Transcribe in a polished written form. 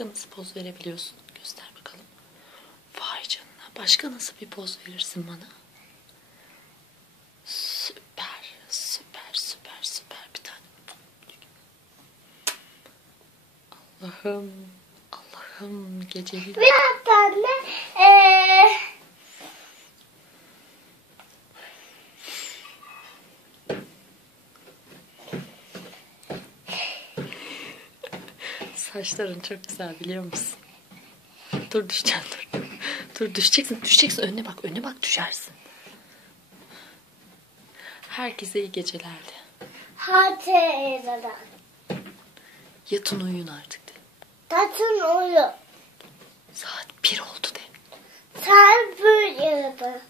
Başka nasıl poz verebiliyorsun? Göster bakalım. Vay canına. Başka nasıl bir poz verirsin bana? Süper, süper, süper, süper bir tane. Allah'ım, Allah'ım geceli. Bir tane Saçların çok güzel biliyor musun? Dur düşeceksin dur. Dur düşeceksin önüne bak düşersin. Herkese iyi gecelerdi. hadi yazalım. Yatın uyuyun artık de. Tatın uyu. Saat 1 oldu de. Sen böyle yazalım.